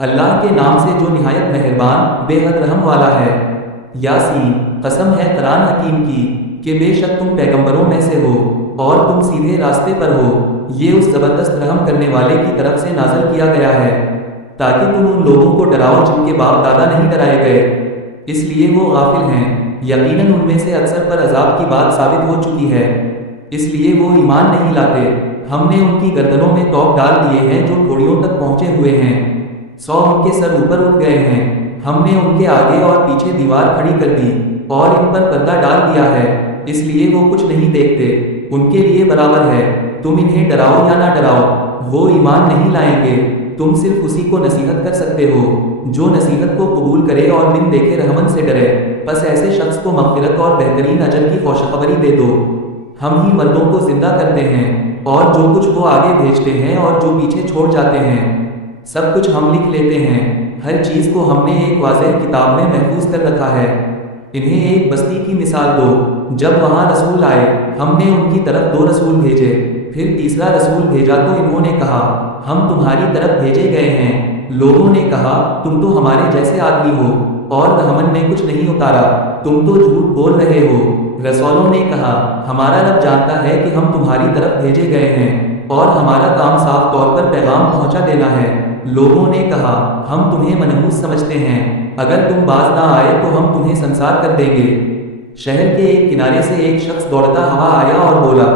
اللہ کے نام سے جو نہایت مہربان بے حد رحم والا ہے۔ یاسین، قسم ہے قرآن حکیم کی کہ بے شک تم پیغمبروں میں سے ہو اور تم سیدھے راستے پر ہو۔ یہ اس زبردست رحم کرنے والے کی طرف سے نازل کیا گیا ہے تاکہ تم ان لوگوں کو ڈراؤ جن کے باپ دادا نہیں ڈرائے گئے، اس لیے وہ غافل ہیں۔ یقیناً ان میں سے اکثر پر عذاب کی بات ثابت ہو چکی ہے، اس لیے وہ ایمان نہیں لاتے۔ ہم نے ان کی گردنوں میں توق ڈال دیے ہیں جو گھوڑیوں تک پہنچے ہوئے ہیں، 100 ان کے سر اوپر اٹھ گئے ہیں۔ ہم نے ان کے آگے اور پیچھے دیوار کھڑی کر دی اور ان پر پردہ ڈال دیا ہے، اس لیے وہ کچھ نہیں دیکھتے۔ ان کے لیے برابر ہے، تم انہیں ڈراؤ یا نہ ڈراؤ، وہ ایمان نہیں لائیں گے۔ تم صرف اسی کو نصیحت کر سکتے ہو جو نصیحت کو قبول کرے اور بن دیکھے رحمن سے ڈرے، بس ایسے شخص کو مغفرت اور بہترین اجر کی خوشخبری دے دو۔ ہم ہی مردوں کو زندہ کرتے ہیں اور جو کچھ وہ آگے بھیجتے ہیں اور جو پیچھے چھوڑ جاتے ہیں سب کچھ ہم لکھ لیتے ہیں۔ ہر چیز کو ہم نے ایک واضح کتاب میں محفوظ کر رکھا ہے۔ انہیں ایک بستی کی مثال دو، جب وہاں رسول آئے ہم نے ان کی طرف 2 رسول بھیجے، پھر تیسرا رسول بھیجا تو انہوں نے کہا ہم تمہاری طرف بھیجے گئے ہیں۔ لوگوں نے کہا تم تو ہمارے جیسے آدمی ہو اور رحمن نے کچھ نہیں اتارا، تم تو جھوٹ بول رہے ہو۔ رسولوں نے کہا ہمارا رب جانتا ہے کہ ہم تمہاری طرف بھیجے گئے ہیں اور ہمارا کام صاف طور پر پیغام پہنچا دینا ہے۔ لوگوں نے کہا ہم تمہیں منحوس سمجھتے ہیں، اگر تم باز نہ آئے تو ہم تمہیں سنسار کر دیں گے۔ شہر کے ایک کنارے سے ایک شخص دوڑتا ہوا آیا اور بولا،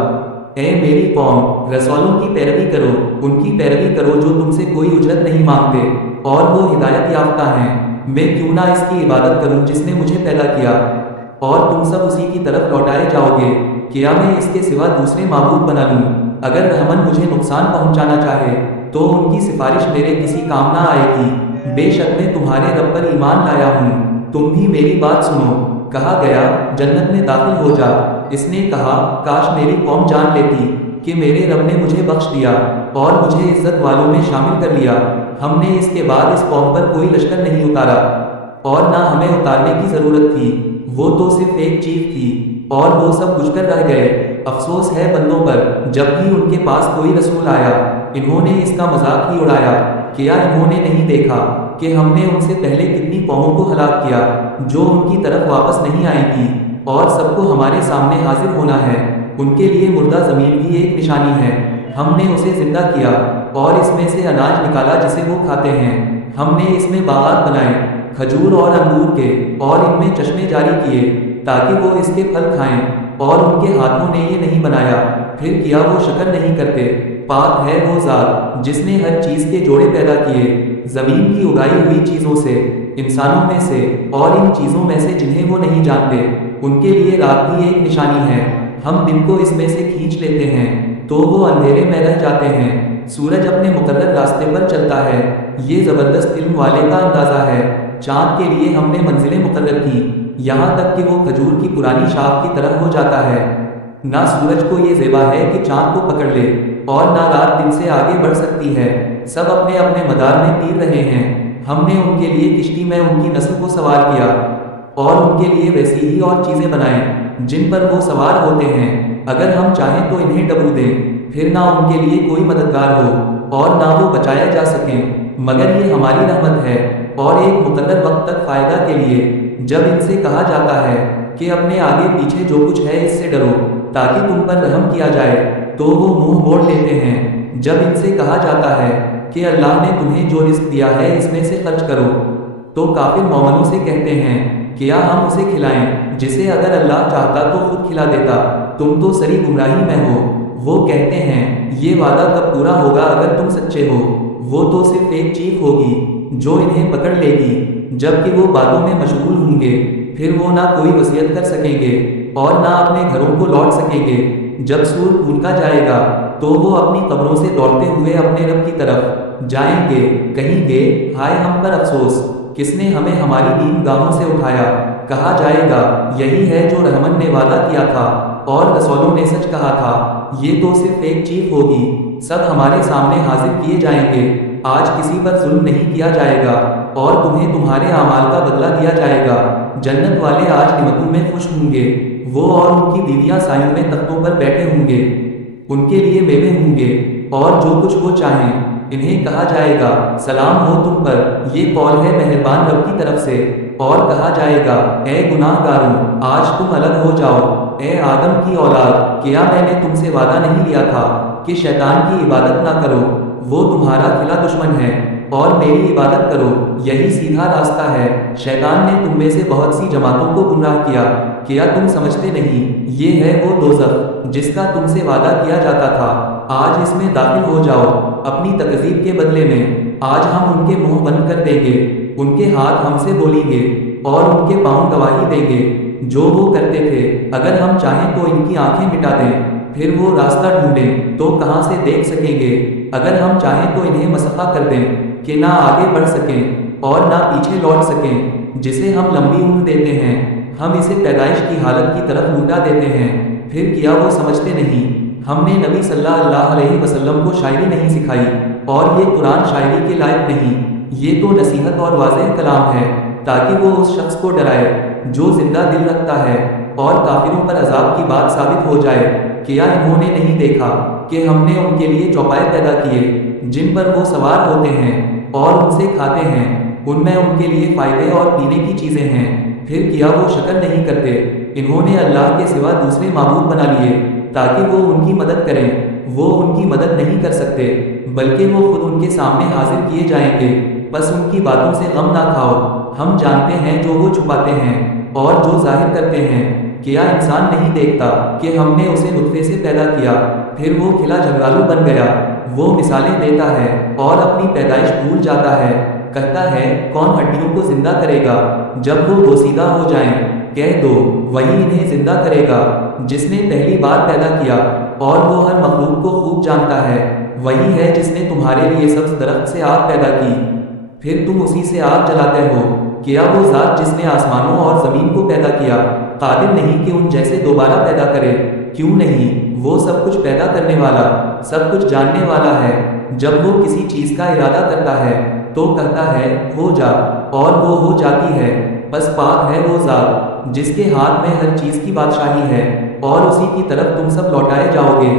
اے میری قوم، رسولوں کی پیروی کرو، ان کی پیروی کرو جو تم سے کوئی اجرت نہیں مانگتے اور وہ ہدایت یافتہ ہیں۔ میں کیوں نہ اس کی عبادت کروں جس نے مجھے پیدا کیا، اور تم سب اسی کی طرف لوٹائے جاؤ گے۔ کیا میں اس کے سوا دوسرے معبود بنا لوں؟ اگر رحمن مجھے نقصان پہنچانا چاہے تو ان کی سفارش میرے کسی کام نہ آئے گی۔ بے شک میں تمہارے رب پر ایمان لایا ہوں، تم بھی میری بات سنو۔ کہا گیا جنت میں داخل ہو جا۔ اس نے کہا کاش میری قوم جان لیتی کہ میرے رب نے مجھے بخش دیا اور مجھے عزت والوں میں شامل کر لیا۔ ہم نے اس کے بعد اس قوم پر کوئی لشکر نہیں اتارا اور نہ ہمیں اتارنے کی ضرورت تھی، وہ تو صرف ایک چیخ تھی اور وہ سب بجھ کر رہ گئے۔ افسوس ہے بندوں پر جب بھی ان کے پاس کوئی رسول آیا، انہوں نے اس کا مذاق ہی اڑایا۔ کیا انہوں نے نہیں دیکھا کہ ہم نے ان سے پہلے کتنی قوموں کو ہلاک کیا جو ان کی طرف واپس نہیں آئیں گی، اور سب کو ہمارے سامنے حاضر ہونا ہے۔ ان کے لیے مردہ زمین بھی ایک نشانی ہے، ہم نے اسے زندہ کیا اور اس میں سے اناج نکالا جسے وہ کھاتے ہیں۔ ہم نے اس میں باغات بنائے کھجور اور انگور کے، اور ان میں چشمے جاری کیے تاکہ وہ اس کے پھل کھائیں، اور ان کے ہاتھوں نے یہ نہیں بنایا، پھر کیا وہ شکر نہیں کرتے؟ پاک ہے وہ ذات جس نے ہر چیز کے جوڑے پیدا کیے، زمین کی اگائی ہوئی چیزوں سے، انسانوں میں سے اور ان چیزوں میں سے جنہیں وہ نہیں جانتے۔ ان کے لیے رات بھی ایک نشانی ہے، ہم دن کو اس میں سے کھینچ لیتے ہیں تو وہ اندھیرے میں رہ جاتے ہیں۔ سورج اپنے مقرر راستے پر چلتا ہے، یہ زبردست علم والے کا اندازہ ہے۔ چاند کے لیے ہم نے منزلیں مقرر کی یہاں تک کہ وہ کھجور کی پرانی شاخ کی طرح ہو جاتا ہے۔ نہ سورج کو یہ زیبا ہے کہ چاند کو پکڑ لے اور نہ رات دن سے آگے بڑھ سکتی ہے، سب اپنے اپنے مدار میں تیر رہے ہیں۔ ہم نے ان کے لیے کشتی میں ان کی نسل کو سوار کیا اور ان کے لیے ویسی ہی اور چیزیں بنائیں جن پر وہ سوار ہوتے ہیں۔ اگر ہم چاہیں تو انہیں ڈبو دیں، پھر نہ ان کے لیے کوئی مددگار ہو اور نہ وہ بچایا جا سکیں، مگر یہ ہماری رحمت ہے اور ایک مقرر وقت تک فائدہ کے لیے۔ جب ان سے کہا جاتا ہے کہ اپنے آگے پیچھے جو کچھ ہے اس سے ڈرو تاکہ تم پر رحم کیا جائے تو وہ منہ موڑ لیتے ہیں۔ جب ان سے کہا جاتا ہے کہ اللہ نے تمہیں جو رزق دیا ہے اس میں سے خرچ کرو تو کافر مومنوں سے کہتے ہیں کیا ہم اسے کھلائیں جسے اگر اللہ چاہتا تو خود کھلا دیتا، تم تو سری گمراہی میں ہو۔ وہ کہتے ہیں یہ وعدہ کب پورا ہوگا اگر تم سچے ہو؟ وہ تو صرف ایک چیخ ہوگی جو انہیں پکڑ لے گی، جبکہ وہ باتوں میں مشغول ہوں گے، پھر وہ نہ کوئی وصیت کر سکیں گے اور نہ اپنے گھروں کو لوٹ سکیں گے۔ جب سور پھونکا جائے گا تو وہ اپنی قبروں سے دوڑتے ہوئے اپنے رب کی طرف جائیں گے، کہیں گے ہائے ہم پر افسوس، کس نے ہمیں ہماری نیم گاہوں سے اٹھایا۔ کہا جائے گا یہی ہے جو رحمن نے وعدہ کیا تھا اور رسولوں نے سچ کہا تھا، یہ تو صرف ایک چیخ ہوگی، سب ہمارے سامنے حاضر کیے جائیں گے۔ آج کسی پر ظلم نہیں کیا جائے گا اور تمہیں تمہارے اعمال کا بدلہ دیا جائے گا۔ جنت والے آج نعمتوں میں خوش ہوں گے، وہ اور ان کی بیویاں سایوں میں تختوں پر بیٹھے ہوں گے، ان کے لیے میوے ہوں گے اور جو کچھ وہ چاہیں۔ انہیں کہا جائے گا سلام ہو تم پر، یہ قول ہے مہربان رب کی طرف سے۔ اور کہا جائے گا اے گناہ گاروں، آج تم الگ ہو جاؤ۔ اے آدم کی اولاد، کیا میں نے تم سے وعدہ نہیں لیا تھا کہ شیطان کی عبادت نہ کرو؟ وہ تمہارا کھلا دشمن ہے، اور میری عبادت کرو، یہی سیدھا راستہ ہے۔ شیطان نے تم میں سے بہت سی جماعتوں کو گمراہ کیا، کیا تم سمجھتے نہیں؟ یہ ہے وہ دوزخ جس کا تم سے وعدہ کیا جاتا تھا، آج اس میں داخل ہو جاؤ اپنی تکذیب کے بدلے میں۔ آج ہم ان کے منہ بند کر دیں گے، ان کے ہاتھ ہم سے بولیں گے، اور ان کے پاؤں گواہی دیں گے جو وہ کرتے تھے۔ اگر ہم چاہیں تو ان کی آنکھیں مٹا دیں، پھر وہ راستہ ڈھونڈیں تو کہاں سے دیکھ سکیں گے؟ اگر ہم چاہیں تو انہیں مسخہ کر دیں کہ نہ آگے بڑھ سکیں اور نہ پیچھے لوٹ سکیں۔ جسے ہم لمبی عمر دیتے ہیں، ہم اسے پیدائش کی حالت کی طرف لوٹا دیتے ہیں، پھر کیا وہ سمجھتے نہیں؟ ہم نے نبی صلی اللہ علیہ وسلم کو شاعری نہیں سکھائی، اور یہ قرآن شاعری کے لائق نہیں، یہ تو نصیحت اور واضح کلام ہے، تاکہ وہ اس شخص کو ڈرائے جو زندہ دل رکھتا ہے، اور کافروں پر عذاب کی بات ثابت ہو جائے۔ کیا انہوں نے نہیں دیکھا کہ ہم نے ان کے لیے چوپائے پیدا کیے جن پر وہ سوار ہوتے ہیں اور ان سے کھاتے ہیں؟ ان میں ان کے لیے فائدے اور پینے کی چیزیں ہیں، پھر کیا وہ شکر نہیں کرتے؟ انہوں نے اللہ کے سوا دوسرے معبود بنا لیے تاکہ وہ ان کی مدد کریں، وہ ان کی مدد نہیں کر سکتے، بلکہ وہ خود ان کے سامنے حاضر کیے جائیں گے۔ بس ان کی باتوں سے غم نہ کھاؤ، ہم جانتے ہیں جو وہ چھپاتے ہیں اور جو ظاہر کرتے ہیں۔ کیا انسان نہیں دیکھتا کہ ہم نے اسے نطفے سے پیدا کیا، پھر وہ کھلا جھنگالو بن گیا؟ وہ مثالیں دیتا ہے اور اپنی پیدائش بھول جاتا ہے، کہتا ہے کون ہڈیوں کو زندہ کرے گا جب وہ بوسیدہ ہو جائیں؟ کہہ دو وہی انہیں زندہ کرے گا جس نے پہلی بار پیدا کیا، اور وہ ہر مخلوق کو خوب جانتا ہے۔ وہی ہے جس نے تمہارے لیے سبز درخت سے آگ پیدا کی، پھر تم اسی سے آگ جلاتے ہو۔ کیا وہ ذات جس نے آسمانوں اور زمین کو پیدا کیا قادر نہیں کہ ان جیسے دوبارہ پیدا کرے؟ کیوں نہیں؟ وہ سب کچھ پیدا کرنے والا، سب کچھ جاننے والا ہے۔ جب وہ کسی چیز کا ارادہ کرتا ہے تو کہتا ہے ہو جا، اور وہ ہو جاتی ہے۔ بس پاک ہے وہ ذات جس کے ہاتھ میں ہر چیز کی بادشاہی ہے، اور اسی کی طرف تم سب لوٹائے جاؤ گے۔